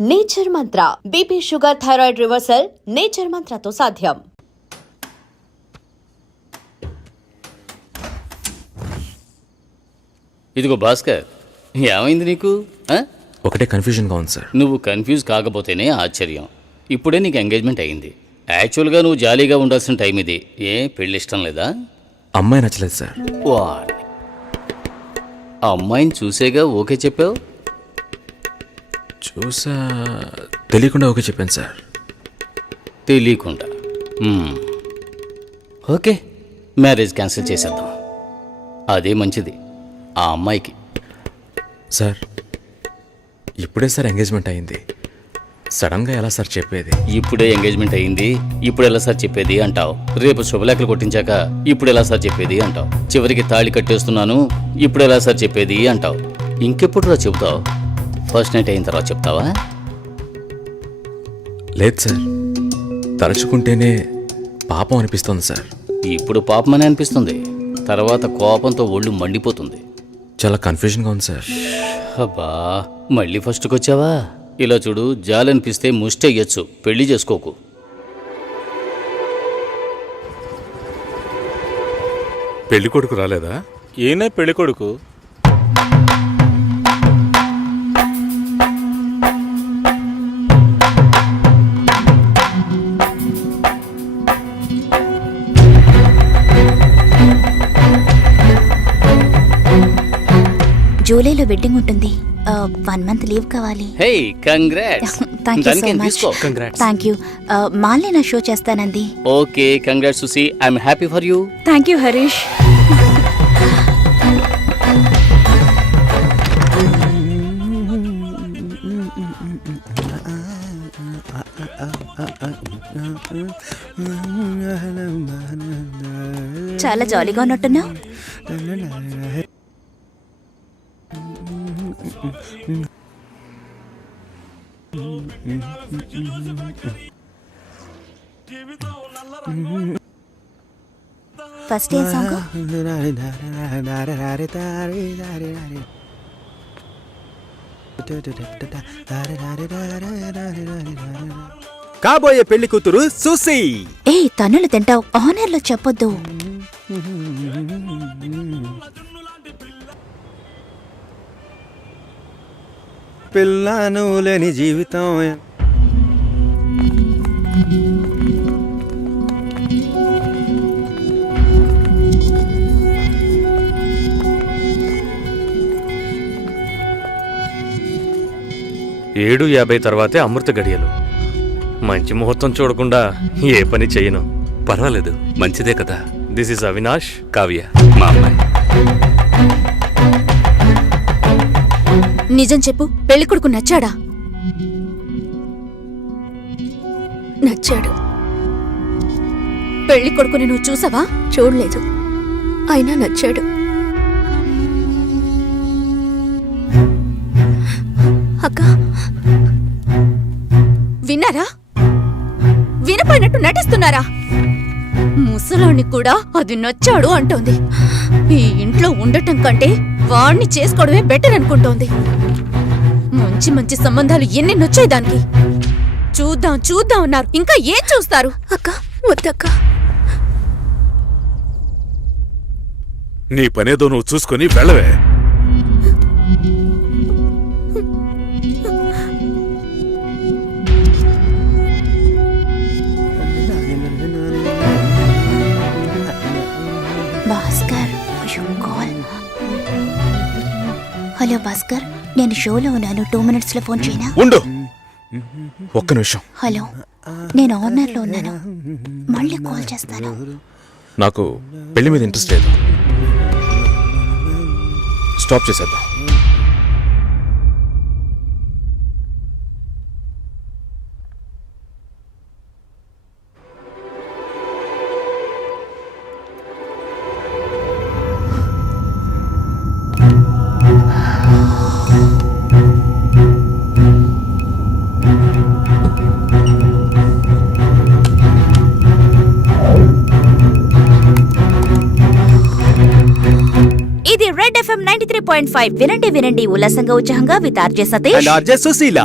Nature Mantra BP sugar thyroid reversal nature మంత్రతో సాధ్యం. ఇదిగో భాస్కర్, ఏమైంది నీకు? ఒకటే కన్ఫ్యూజన్గా ఉంది సార్. నువ్వు కన్ఫ్యూజ్ కాకపోతేనే ఆశ్చర్యం. ఇప్పుడే నీకు ఎంగేజ్మెంట్ అయ్యింది. యాక్చువల్గా నువ్వు జాలీగా ఉండాల్సిన టైం ఇది. ఏ పెళ్ళి ఇష్టం లేదా? అమ్మాయి నచ్చలేదు సార్. వాట్? ఆ అమ్మాయిని చూసేగా ఓకే చెప్పావు? చూసా, తెలియకుండా ఓకే చెప్పాను సార్. తెలియకుండా? ఓకే, మ్యారేజ్ క్యాన్సిల్ చేసేద్దాం. అదే మంచిది ఆ అమ్మాయికి. సార్, ఇప్పుడే సార్ ఎంగేజ్మెంట్ అయింది. సడన్గా ఎలా సార్ చెప్పేది? ఇప్పుడే ఎంగేజ్మెంట్ అయ్యింది, ఇప్పుడు ఎలా సార్ చెప్పేది అంటావు. రేపు శుభలేఖలు కొట్టించాక ఇప్పుడు ఎలా సార్ చెప్పేది అంటావు. చివరికి తాళి కట్టేస్తున్నాను, ఇప్పుడు ఎలా సార్ చెప్పేది అంటావు. ఇంకెప్పుడు రా చెబుతావు? ఫస్ట్ నైట్ అయిన తర్వాత చెప్తావా? లేదు సార్, తలుచుకుంటేనే పాపం అనిపిస్తుంది సార్. ఇప్పుడు పాపమని అనిపిస్తుంది, తర్వాత కోపంతో ఒళ్ళు మండిపోతుంది. చాలా కన్ఫ్యూజన్గా ఉంది సార్. అబ్బా, మళ్ళీ ఫస్ట్కి వచ్చావా? ఇలా చూడు, జాలనిపిస్తే ముష్టి అయ్యొచ్చు, పెళ్లి చేసుకోకు. పెళ్లి కొడుకు రాలేదా? ఏనే పెళ్లి కొడుకు? జూలైలో వెడ్డింగ్ ఉంటుంది. 1 month లీవ్ కావాలి. Hey, congrats. Thank you so much. Thank you. మాల్ని నా షో చేస్తానంది. Okay, congrats Susi. I'm happy for you. Thank you Harish. చాలా జాలీగా ఉన్నట్టున్నావు. ఫస్ట్ ఏ సాంగ్? కాబోయే పెళ్లి కూతురు సుసి. ఏ తన్నులు తింటావు, ఆనర్లో చెప్పొద్దు. పిల్లను లేని జీవితం. ఏడు 50 తర్వాతే అమృత గడియలు. మంచి ముహూర్తం చూడకుండా ఏ పని చెయ్యను. పర్వాలేదు, మంచిదే కదా. దిస్ ఇస్ అవినాష్, కావ్య మా అమ్మాయి. నిజం చెప్పు, పెళ్లి కొడుకు నచ్చాడా? నచ్చాడు. పెళ్లి కొడుకుని నువ్వు చూసావా? చూడలేదు, అయినా నచ్చాడు. అక్క, విన్నారా? వినపోయినట్టు నటిస్తున్నారా? ముసలాన్ని కూడా అది నచ్చాడు అంటోంది. ఈ ఇంట్లో ఉండటం కంటే వాణ్ణి చేసుకోవడమే బెటర్ అనుకుంటోంది. మంచి మంచి సంబంధాలు ఎన్ని నచ్చాయి దానికి. చూద్దాం చూద్దాం అన్నారు, ఇంకా ఏం చూస్తారు? అక్క వద్దక్క. నీ పనేదో నువ్వు చూసుకొని వెళ్ళవే. భాస్కర్, హలో భాస్కర్, నేను షోలో ఉన్నాను. 2 minutes లో ఫోన్ చేయనా? ఉండు, ఒక్క నిమిషం. హలో, నేను ఆనర్లో ఉన్నాను, మళ్ళీ కాల్ చేస్తాను. నాకు పెళ్లి మీద ఇంట్రెస్ట్ లేదు. స్టాప్ చేసేద్దాం. రెడ్ FM 93.5 వినండి వినండి ఉల్లాసంగా ఉత్సాహంగా with RJ Satish and RJ Sushila.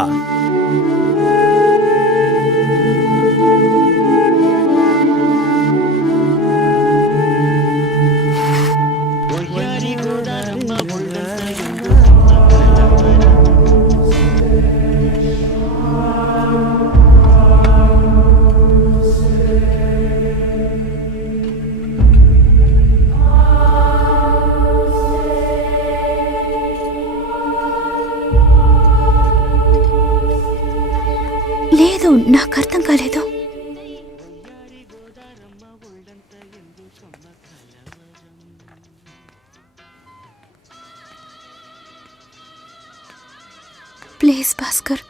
లేదు, నాకు అర్థం కాలేదు. ప్లీజ్ భాస్కర్.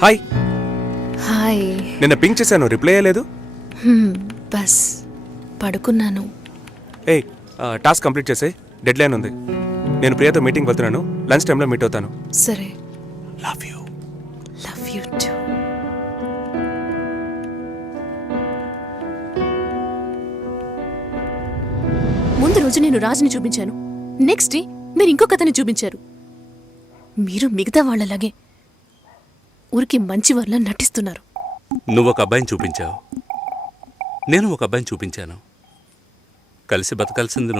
Hi, hi. నిన్న పింక్ చేశాను, రిప్లై అయ్యలేదు. బస్ పడుకున్నాను. ఏయ్, టాస్క్ కంప్లీట్ చేసే, డెడ్ లైన్ ఉంది. నేను ప్రియతో మీటింగ్ వెళ్తున్నాను, లంచ్ టైంలో మీట్ అవుతాను. సరే. Love you. Love you too. ముందు రోజు నేను రాజుని చూపించాను, నెక్స్ట్ డే మీరు ఇంకొక అతన్ని చూపించారు. మీరు మిగతా వాళ్ళలాగే ఊరికి మంచి వాళ్ళ నటిస్తున్నారు. నువ్వు ఒక అబ్బాయిని చూపించావు, నేను ఒక అబ్బాయిని చూపించాను. కలిసి బతకాల్సింది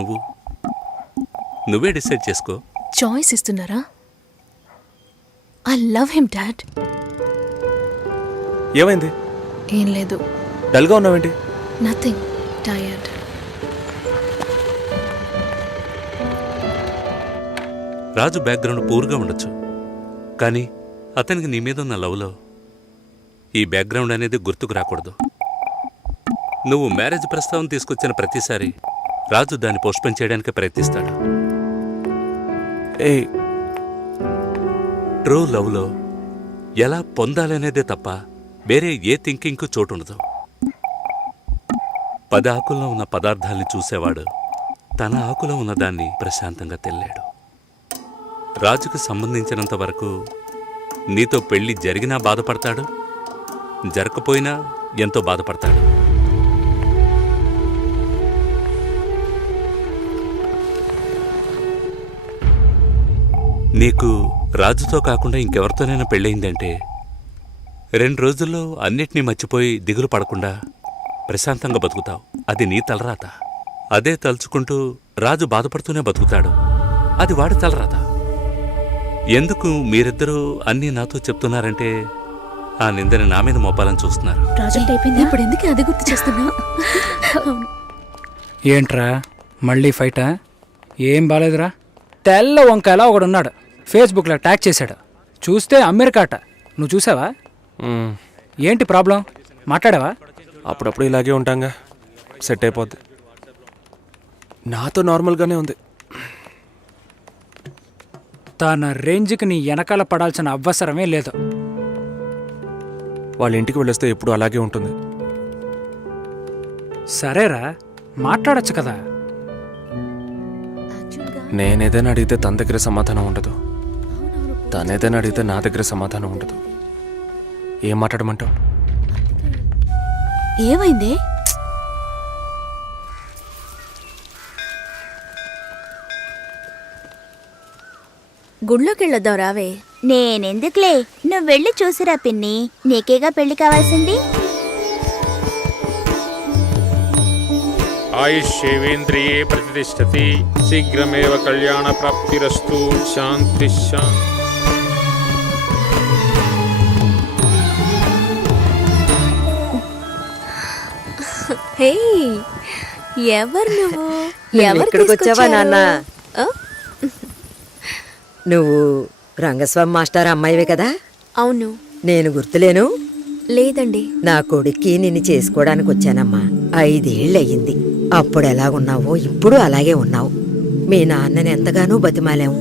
నువ్వే డిసైడ్ చేసుకో. చాయిస్ ఇస్తున్నారా? I love him dad. ఏమైంది? ఏం లేదు. డల్గా ఉన్నావేంటి? నథింగ్. టైర్డ్. రాజు బ్యాక్గ్రౌండ్ పూర్గా ఉండొచ్చు, కానీ అతనికి నీ మీద ఉన్న లవ్లో ఈ బ్యాక్గ్రౌండ్ అనేది గుర్తుకు రాకూడదు. నువ్వు మ్యారేజ్ ప్రస్తావన తీసుకొచ్చిన ప్రతిసారి రాజు దాన్ని పోస్ట్పోన్ చేయడానికి ప్రయత్నిస్తాడు. ఏయ్, ట్రూ లవ్లో ఎలా పొందాలనేదే తప్ప వేరే ఏ థింకింగ్కు చోటుండదు. 10 ఆకుల్లో ఉన్న పదార్థాల్ని చూసేవాడు తన ఆకులో ఉన్న దాన్ని ప్రశాంతంగా తెల్లాడు. రాజుకు సంబంధించినంత వరకు నీతో పెళ్లి జరిగినా బాధపడతాడు, జరగకపోయినా ఎంతో బాధపడతాడు. నీకు రాజుతో కాకుండా ఇంకెవరితోనైనా పెళ్ళయిందంటే 2 రోజుల్లో అన్నిటినీ మర్చిపోయి దిగులు పడకుండా ప్రశాంతంగా బతుకుతావు. అది నీ తలరాత. అదే తలుచుకుంటూ రాజు బాధపడుతూనే బతుకుతాడు. అది వాడి తలరాత. ఎందుకు మీరిద్దరూ అన్నీ నాతో చెప్తున్నారంటే ఆ నిందని నా మీద మోపాలని చూస్తున్నారు. ఇప్పుడు ఎందుకు అది గుర్తు చేస్తున్నా? ఏంట్రా మళ్ళీ ఫైటా? ఏం బాలేదురా. తెల్ల వంకాయలా ఒకడున్నాడు, ఫేస్బుక్లో ట్యాగ్ చేశాడు. చూస్తే అమెరికాట. నువ్వు చూసావా? ఏంటి ప్రాబ్లం? మాట్లాడావా? అప్పుడప్పుడు ఇలాగే ఉంటాంగా, సెట్ అయిపోద్ది. నాతో నార్మల్గానే ఉంది. తన రేంజ్కి నీ వెనకాల పడాల్సిన అవసరమే లేదు. వాళ్ళ ఇంటికి వెళ్ళొస్తే ఎప్పుడు అలాగే ఉంటుంది. సరేరా, మాట్లాడొచ్చు కదా. నేనేదైనా అడిగితే తన దగ్గర సమాధానం ఉండదు, తనేదైనా అడిగితే నా దగ్గర సమాధానం ఉండదు. ఏం మాట్లాడమంటావు? ఏమైంది? గుళ్ళోకెళ్ళొద్దాం రావే. నేనెందుకులే, నువ్వు వెళ్ళి చూసిరా పిన్ని, నీకేగా పెళ్లి కావాల్సింది. ఆయుష్యేవేంద్రియే ప్రతిష్టతి, శీఘ్రమేవ కళ్యాణ ప్రాప్తిరస్తు. శాంతి శాంతి. హే, ఎవరు నువ్వు? ఎక్కడికి వచ్చావా నాన్న? నువ్వు రంగస్వామి మాస్టర్ అమ్మాయివే కదా? అవును. నేను గుర్తులేను? లేదండి. నా కొడుక్కి నిన్ను చేసుకోవడానికి వచ్చానమ్మా. 5 ఏళ్ళయ్యింది. అప్పుడు ఎలాగున్నావో ఇప్పుడు అలాగే ఉన్నావు. మీ నాన్నని ఎంతగానో బతిమాలాము.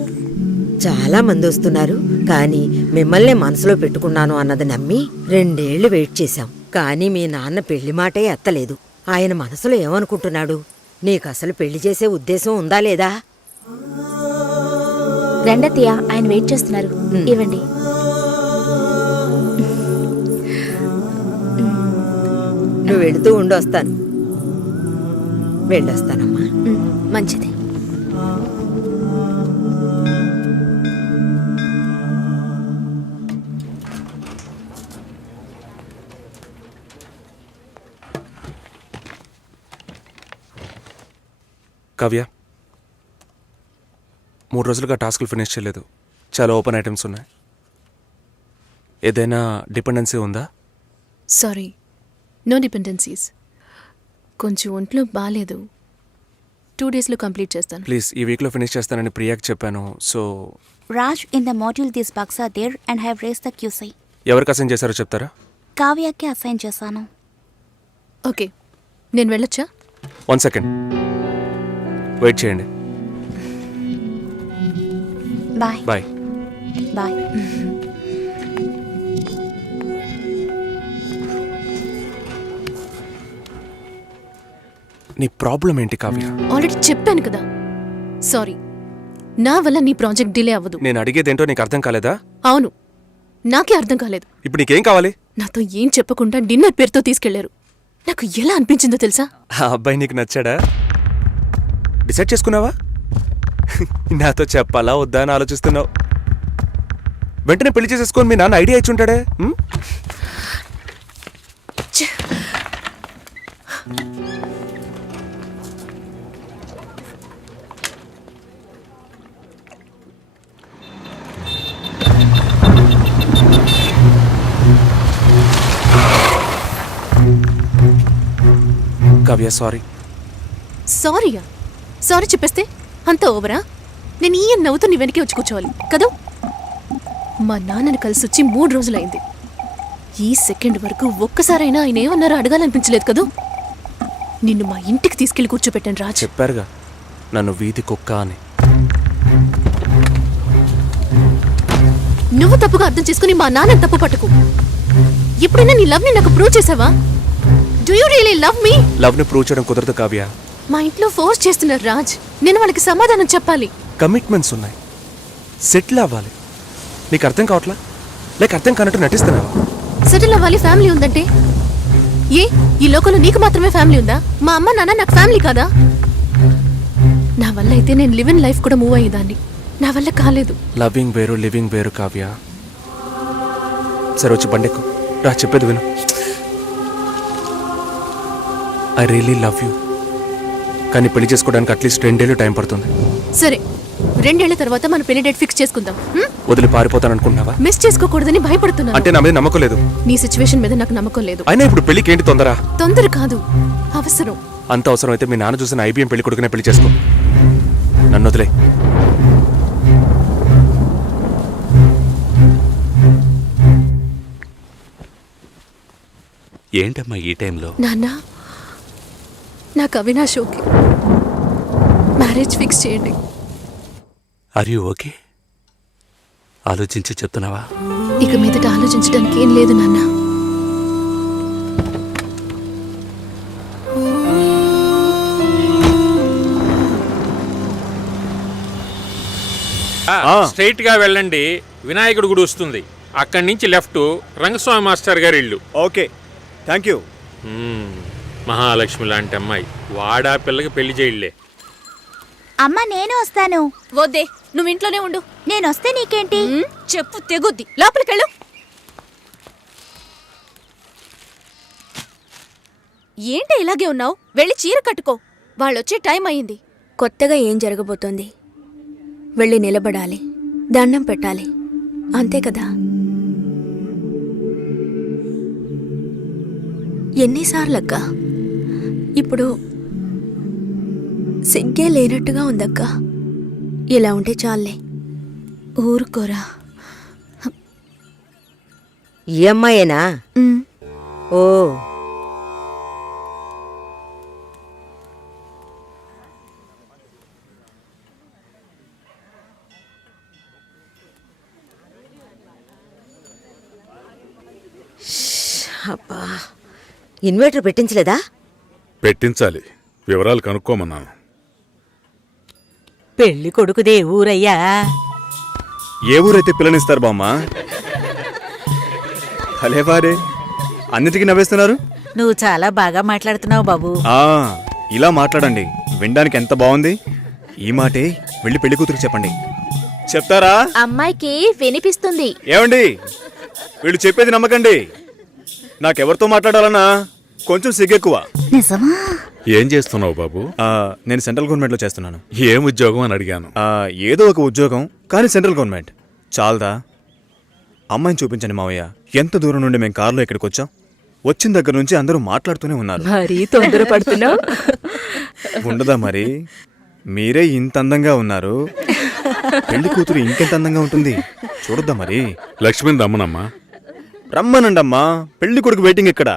చాలా మంది వస్తున్నారు, కానీ మిమ్మల్నే మనసులో పెట్టుకున్నాను అన్నది నమ్మి 2 ఏళ్లు వెయిట్ చేశాం. కానీ మీ నాన్న పెళ్లి మాటే ఎత్తలేదు. ఆయన మనసులో ఏమనుకుంటున్నాడు? నీకసలు పెళ్లి చేసే ఉద్దేశం ఉందా లేదా? రెండత్తయ్య, ఆయన వెయిట్ చేస్తున్నారు. ఇవ్వండి. నువ్వు వెళుతూ ఉండొస్తాను. వెళ్ళొస్తానమ్మా. మంచిది. కావ్య, 3 రోజులుగా టాస్కులు ఫినిష్ చేయలేదు. చాలా ఓపెన్ ఐటమ్స్ ఉన్నాయి. ఏదైనా డిపెండెన్సీ ఉందా? Sorry, no dependencies. కొంచెం ఒంట్లో బాగాలేదు. 2 డేస్లో కంప్లీట్ చేస్తాను. ప్లీజ్, ఈ వీక్లో ఫినిష్ చేస్తానని ప్రియాకి చెప్పాను. So Raj, in the module these bugs are there and have raised the QC. ఎవరికి అసైన్ చేశారో చెప్తారా? కావ్యకి అసైన్ చేశాను. ఓకే, నేను వెళ్ళొచ్చా? 1 సెకండ్ వెయిట్ చేయండి. బాయ్. బాయ్. బాయ్. నీ ప్రాబ్లం ఏంటి కావ్య? ఆల్రెడీ చెప్పాను కదా. సారీ, నా వల్ల నీ ప్రాజెక్ట్ డిలే అవ్వదు. నేను అడిగేదేంటో నీకు అర్థం కాలేదా? అవును, నాకే అర్థం కాలేదు. ఇప్పుడు నీకేం కావాలి? నాతో ఏం చెప్పకుండా డిన్నర్ పేరుతో తీసుకెళ్లారు. నాకు ఎలా అనిపించిందో తెలుసా? ఆ అబ్బాయి నీకు నచ్చాడా? డిసైడ్ చేసుకున్నావా? నాతో చెప్పాలా వద్దా అని ఆలోచిస్తున్నావు. వెంటనే పెళ్లి చేసేసుకొని మీ నాన్న ఐడియా ఇచ్చి ఉంటాడే. కావ్య, సారీ. సారీయా? సారీ చెప్పేస్తే అంత ఓవరా? నేను ఈయన నవ్వుతూ నీ వెనకే వచ్చి కూర్చోవాలి కదూ? మా నాన్నని కలిసి వచ్చి 3 రోజులైంది. ఈ సెకండ్ వరకు ఒక్కసారైనా ఆయన ఏమన్నారో అడగాలనిపించలేదు కదూ? నిన్ను మా ఇంటికి తీసుకెళ్లి కూర్చోపెట్టాను రాజ్. చెప్పారుగా నన్ను వీధి కుక్క అని. నువ్వు తప్పుగా అర్థం చేసుకుని మా నాన్నని తప్పు పట్టుకు. ఎప్పుడైనా నీ లవ్ ని నాకు ప్రూవ్ చేసావా? Do you really love me? Love ని ప్రూవ్ చేయడం కుదరదు కావ్య. మా ఇంట్లో ఫోర్స్ చేస్తున్నారు రాజ్. నేను వాళ్ళకి సమాధానం చెప్పాలి. కమిట్మెంట్స్ ఉన్నాయి, సెటిల్ అవ్వాలి. నీకు అర్థం కావట్లా? లేక అర్థం కానట్టు నటిస్తున్నావా? సెటిల్ అవ్వాలి, ఫ్యామిలీ ఉందంటే ఏ ఈ లోకంలో నీకు మాత్రమే ఫ్యామిలీ ఉందా? మా అమ్మ నాన్న నాకు ఫ్యామిలీ కాదా? నా వల్ల అయితే నేను లివ్ ఇన్ లైఫ్ కూడా మూవ్ అయ్యేదాన్ని. నా వల్ల కాలేదు. లవింగ్ వేరు, లివింగ్ వేరు కావ్య. సరే వచ్చి బండెక్కు రా, చెప్పేది విను. I really love you. కానీ పెళ్లి చేసుకోవడానికి అట్లీస్ట్ 2 ఏళ్ళు టైం పడుతుంది. సరే, 2 ఏళ్ల తర్వాత మన పెళ్లి డేట్ ఫిక్స్ చేసుకుందాం. వదిలి పారిపోతాననుకుంటున్నావా? మిస్ చేసుకోకూడదని భయపడుతున్నాను. అంటే నా మీద నమ్మకం లేదు? నీ సిచ్యువేషన్ మీద నాకు నమ్మకం లేదు. అయినా ఇప్పుడు పెళ్లికి ఏంటి తొందర? తొందర కాదు, అవసరం. అంత అవసరం అయితే మీ నాన్న చూసిన IBM పెళ్లి కొడుకునే పెళ్లి చేసుకో. నన్ను వదిలే. ఏంటమ్మా ఈ టైంలో? నాన్న, నాకు అవినాష్ ఓకే. మ్యారేజ్ ఫిక్స్ చేయండి. Are you okay? ఆలోచించి చెప్తున్నావా? ఇక మీదట ఆలోచించడానికి ఏం లేదు నాన్న. స్ట్రైట్ గా వెళ్ళండి, వినాయకుడి గుడి వస్తుంది. అక్కడి నుంచి లెఫ్ట్, రంగస్వామి మాస్టర్ గారి ఇల్లు. Okay, thank you. మహాలక్ష్మి లాంటి అమ్మాయి, వాడా పిల్లకి పెళ్లి చేయలే. అమ్మ, నేను వస్తాను. వద్దే, నువ్వు ఇంట్లోనే ఉండు. నేను వస్తే నీకేంటి? చెప్పు తెగుద్ది. లోపలికెళ్ళు. ఏంటి ఇలాగే ఉన్నావు? వెళ్ళి చీర కట్టుకో. వాళ్ళొచ్చే టైం అయింది. కొత్తగా ఏం జరగబోతోంది? వెళ్ళి నిలబడాలి, దండం పెట్టాలి, అంతే కదా? ఎన్నిసార్లక్కా? ఇప్పుడు సిగ్గే లేనట్టుగా ఉందక్కా. ఇలా ఉంటే చాలే. ఊరుకోరా. ఈ అమ్మాయేనా? ఓ, అబ్బా, ఇన్వర్టర్ పెట్టించలేదా? పెట్టించాలి, వివరాలు కనుక్కోమన్నాను. పెళ్లి కొడుకుదే ఊరయ్యా? ఏ ఊరైతే పిల్లనిస్తారు బామ్మ? భలేవారే, అన్నిటికీ నవ్వేస్తున్నారు. నువ్వు చాలా బాగా మాట్లాడుతున్నావు బాబు. ఇలా మాట్లాడండి, వినడానికి ఎంత బాగుంది. ఈ మాటే వెళ్ళి పెళ్లి కూతురికి చెప్పండి. చెప్తారా? అమ్మాయికి వినిపిస్తుంది. ఏమండి, వీళ్ళు చెప్పేది నమ్మకండి. నాకెవరితో మాట్లాడాలన్నా కొంచెం సిగ్గెక్కువ. నిజమా? ఏం చేస్తున్నావు బాబు? నేను సెంట్రల్ గవర్నమెంట్లో చేస్తున్నాను. ఏం ఉద్యోగం అని అడిగాను. ఏదో ఒక ఉద్యోగం, కానీ సెంట్రల్ గవర్నమెంట్. చాలదా? అమ్మాయిని చూపించండి మావయ్య. ఎంత దూరం నుండి మేము కారులో ఇక్కడికి వచ్చాం. వచ్చిన దగ్గర నుంచి అందరూ మాట్లాడుతూనే ఉన్నారు. మరీ తొందరపడుతున్నావు. ఉండదా మరి? మీరే ఇంత అందంగా ఉన్నారు, పెళ్లి కూతురు ఇంకెంత అందంగా ఉంటుంది చూడొద్దా మరి? లక్ష్మణ్ రమ్మనమ్మా. రమ్మనండమ్మా, పెళ్లి కొడుకు వెయిటింగ్ ఇక్కడ.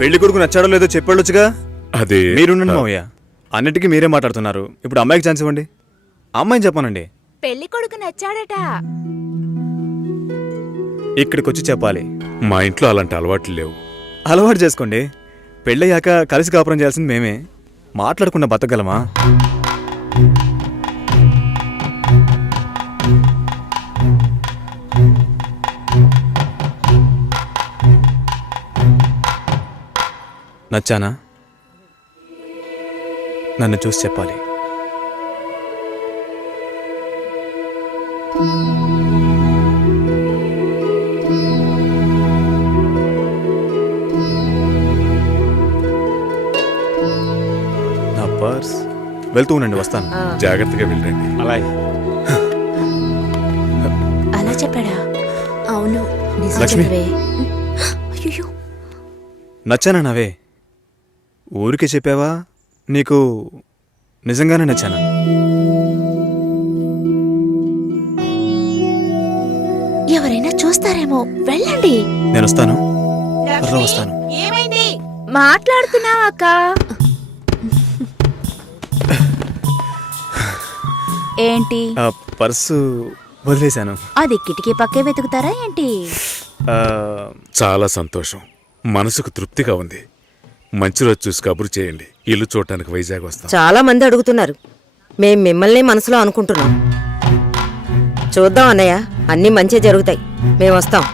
పెళ్లి కొడుకు నచ్చాడో లేదో చెప్పాడొచ్చుగా. అదే మీరుండండి మావయ్య, అన్నిటికీ మీరే మాట్లాడుతున్నారు. ఇప్పుడు అమ్మాయికి ఛాన్స్ ఇవ్వండి. అమ్మాయిని చెప్పానండి. పెళ్లి కొడుకు నచ్చాడట. ఇక్కడికి వచ్చి చెప్పాలి. మా ఇంట్లో అలాంటి అలవాట్లు లేవు. అలవాటు చేసుకోండి. పెళ్ళయ్యాక కలిసి కాపురం చేయాల్సింది మేమే. మాట్లాడకుండా బతకగలమా? నచ్చానా? నన్ను చూసి చెప్పాలి. నా పర్స్. వెళ్తూ ఉండండి, వస్తాను. జాగ్రత్తగా వెళ్ళండి. అలాగే. అలా చెప్పాడా? అవును, నిజం లక్ష్మి. చెప్పవే. అయ్యో, నచ్చానా నవే? ఊరికే చెప్పావా? నీకు నిజంగానే నచ్చానా? ఎవరైనా చూస్తారేమో, వెళ్ళండి. నేను వస్తాను, త్వరలో వస్తాను. ఏమైంది? మాట్లాడుతున్నావా అక్క? ఏంటి? పర్సు వదిలేశాను. అది కిటికీ పక్కే వెతుకుతారా ఏంటి? చాలా సంతోషం, మనసుకు తృప్తిగా ఉంది. మంచి రోజు చూసి కబురు చేయండి. ఇల్లు చూడటానికి వైజాగ్ వస్తాం. చాలా మంది అడుగుతున్నారు. మేం మిమ్మల్ని మనసులో అనుకుంటున్నాం. చూద్దాం అన్నయ్య, అన్నీ మంచి జరుగుతాయి. మేము వస్తాం.